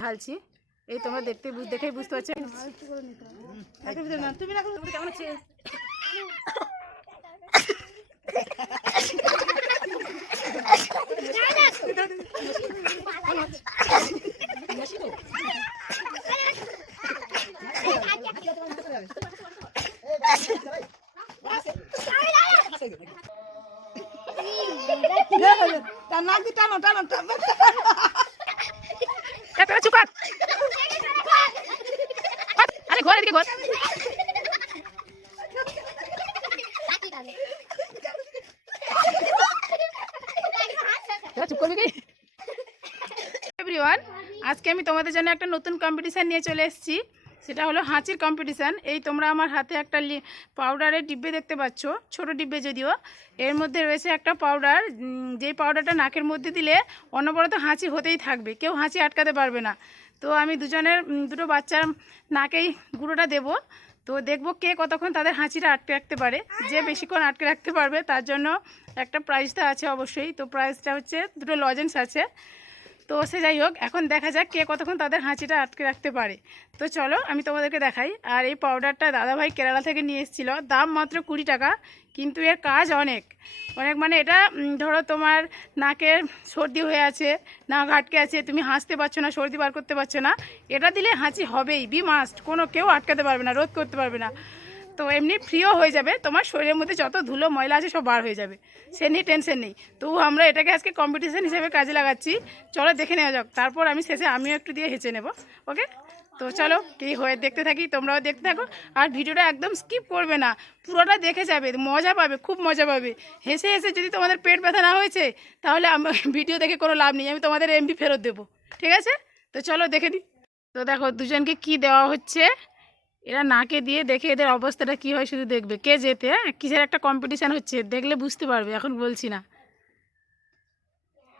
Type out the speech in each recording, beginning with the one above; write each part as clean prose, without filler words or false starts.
ঢালছি। এই তোমরা দেখেই বুঝতে পারছো তুমি না কেমন আছে। টানো টানো টানো চুকার আরে ঘর এদিকে ঘর চুপ করবি কি। এভরিওয়ান, আজকে আমি তোমাদের জন্য একটা নতুন কম্পিটিশান নিয়ে চলে এসেছি। সেটা হলো হাঁচির কম্পিটিশান। এই তোমরা আমার হাতে একটা পাউডারের ডিব্বে দেখতে পাচ্ছ, ছোট ডিব্বে যদিও। এর মধ্যে রয়েছে একটা পাউডার, যেই পাউডারটা নাকের মধ্যে দিলে অনবরত হাঁচি হতেই থাকবে, কেউ হাঁচি আটকাতে পারবে না। তো আমি দুটো বাচ্চার নাকেই গুঁড়োটা দেবো। তো দেখবো কে কতক্ষণ তাদের হাঁচিটা আটকে রাখতে পারে। যে বেশিক্ষণ আটকে রাখতে পারবে তার জন্য একটা প্রাইজটা আছে অবশ্যই। তো প্রাইজটা হচ্ছে দুটো লজেন্স আছে। তো সে যাই হোক, এখন দেখা যাক কে কতক্ষণ তাদের হাঁচিটা আটকে রাখতে পারে। তো চলো আমি তোমাদেরকে দেখাই। আর এই পাউডারটা দাদাভাই কেরালা থেকে নিয়ে এসেছিলো, দাম মাত্র 20 টাকা, কিন্তু এর কাজ অনেক অনেক। মানে এটা ধরো তোমার নাকের সর্দি হয়ে আছে, নাক আটকে আছে, তুমি হাসতে পারছো না, সর্দি বার করতে পারছো না, এটা দিলে হাঁচি হবেই, বি মাস্ট। কেউ আটকাতে পারবে না, রোধ করতে পারবে না। তো এমনি ফ্রিও হয়ে যাবে, তোমার শরীরের মধ্যে যত ধুলো ময়লা আছে সব বার হয়ে যাবে, সে নিয়ে টেনশন নেই। তো আমরা এটাকে আজকে কম্পিটিশান হিসেবে কাজে লাগাচ্ছি। চলো দেখে নেওয়া যাক, তারপর আমি শেষে আমিও একটু দিয়ে হেঁচে নেব। ওকে, তো চলো কি হয়ে দেখতে থাকি, তোমরাও দেখতে থাকো। আর ভিডিওটা একদম স্কিপ করবে না, পুরোটা দেখে যাবে, মজা পাবে, খুব মজা পাবে। হেসে হেসে যদি তোমাদের পেট ব্যথা না হয়েছে তাহলে ভিডিও দেখে কোনো লাভ নেই, আমি তোমাদের এমবি ফেরত দেবো। ঠিক আছে, তো চলো দেখে নিই। তো দেখো দুজনকে কি দেওয়া হচ্ছে, এরা নাকে দিয়ে দেখে এদের অবস্থাটা কি হয় শুধু দেখবে। কে যেতে, কিসের একটা কম্পিটিশান হচ্ছে, দেখলে বুঝতে পারবে, এখন বলছি না।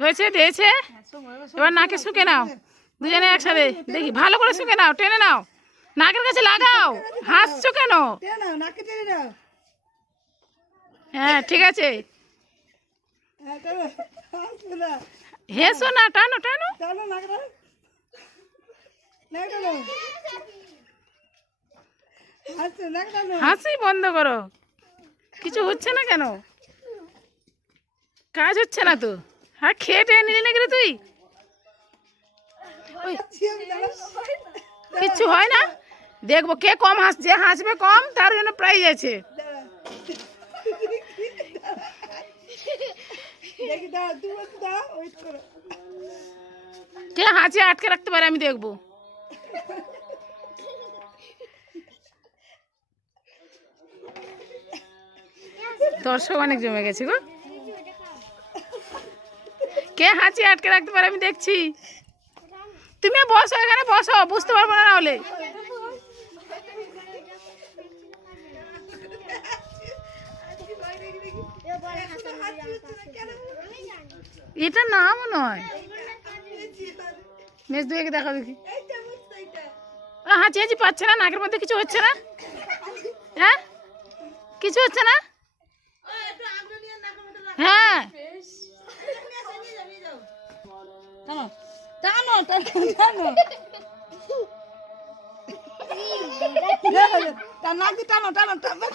হয়েছে, দিয়েছে, এবার নাকে শুকে নাও দুজনে একসাথে, দেখি ভালো করে শুকে নাও, টেনে নাও, নাকের কাছে লাগাও। হাসছো কেন? হ্যাঁ ঠিক আছে, হেসো না, টানো টানো, হাসি বন্ধ করো। কিছু হচ্ছে না কেন? কাজ হচ্ছে না তো? হ্যাঁ, খেয়ে টেয়ে নিলি নাকি রে তুই? কিচ্ছু হয় না, দেখবো কে কম যে হাসবে কম তার জন্য প্রাইজ আছে। কে হাঁচি আটকে রাখতে পারে আমি দেখবো। দর্শক অনেক জমে গেছে গো, কে হাঁচি আটকে রাখতে পারে আমি দেখছি। তুমি বসো, এখানে বসো, বুঝতে পারবো না হলে। এটা না মনে হয়, মেজ দুয়েকে দেখা দেখি। হাঁচি হাঁচি পাচ্ছে না, নাকের মধ্যে কিছু হচ্ছে না? হ্যাঁ, কিছু হচ্ছে না? হ্যাঁ, টানো টানো টানো নাকি টানো টানো টানো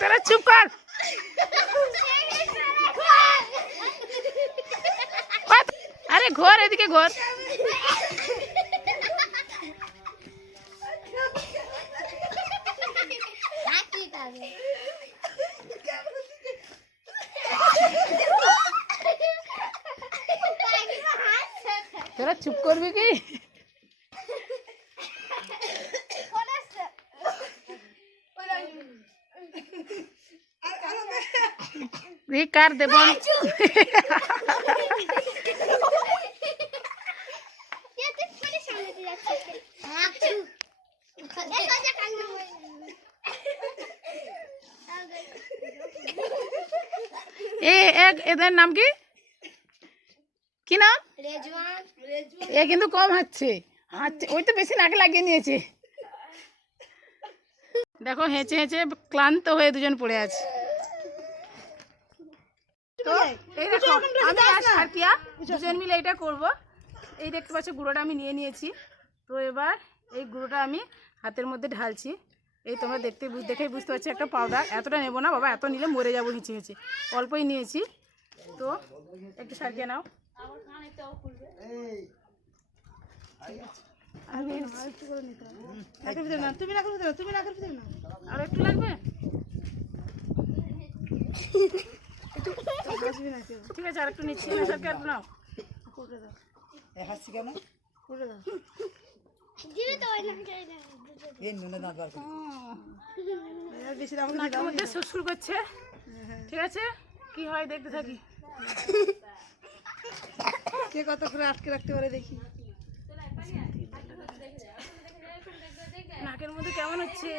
তোরা চুপ কর। আরে ঘর এদিকে ঘর। তোরা চুপ করবি কি? কার দেব এদের নাম কি? কি নাম? এ কিন্তু কম হাঁটছে, ওই তো বেশি নাকে লাগিয়ে নিয়েছে। দেখো হেঁচে হেঁচে ক্লান্ত হয়ে দুজন পড়ে আছে। তো এই দেখো আমি আর সার্কিয়া দুজন মিলে এটা করব। এই দেখতে পাচ্ছ গুঁড়োটা আমি নিয়ে নিয়েছি। তো এবার এই গুঁড়োটা আমি হাতের মধ্যে ঢালছি। এই তোমরা দেখেই বুঝতে পারছি একটা পাউডার। এতটা নেবো না বাবা, এত নিলে মরে যাবো হিঁচে হেঁচে, অল্পই নিয়েছি। তো একটু সার্কিয়া নাও। আর একটু লাগবে, ঠিক আছে আর একটু নিচ্ছি না সার্কিয়া, একটু নাও। নাকের মধ্যে সুরসুর করছে, ঠিক আছে কি হয় দেখতে থাকি। কে কত করে আটকে রাখতে পারে দেখি। নাকের মধ্যে কেমন হচ্ছে?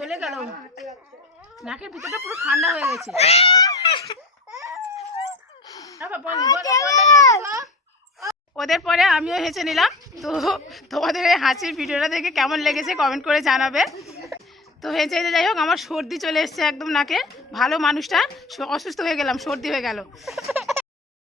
চলে গেল, নাকের ভিতরটা পুরো ঠান্ডা হয়ে গেছে। ওদের পরে আমিও হেঁচে নিলাম। তো তোমাদের এই হাঁচির ভিডিওটা দেখে কেমন লেগেছে কমেন্ট করে জানাবে। তো হেঁচে হেঁচে যাই হোক আমার সর্দি চলে এসছে একদম নাকে। ভালো মানুষটা অসুস্থ হয়ে গেলাম, সর্দি হয়ে গেল।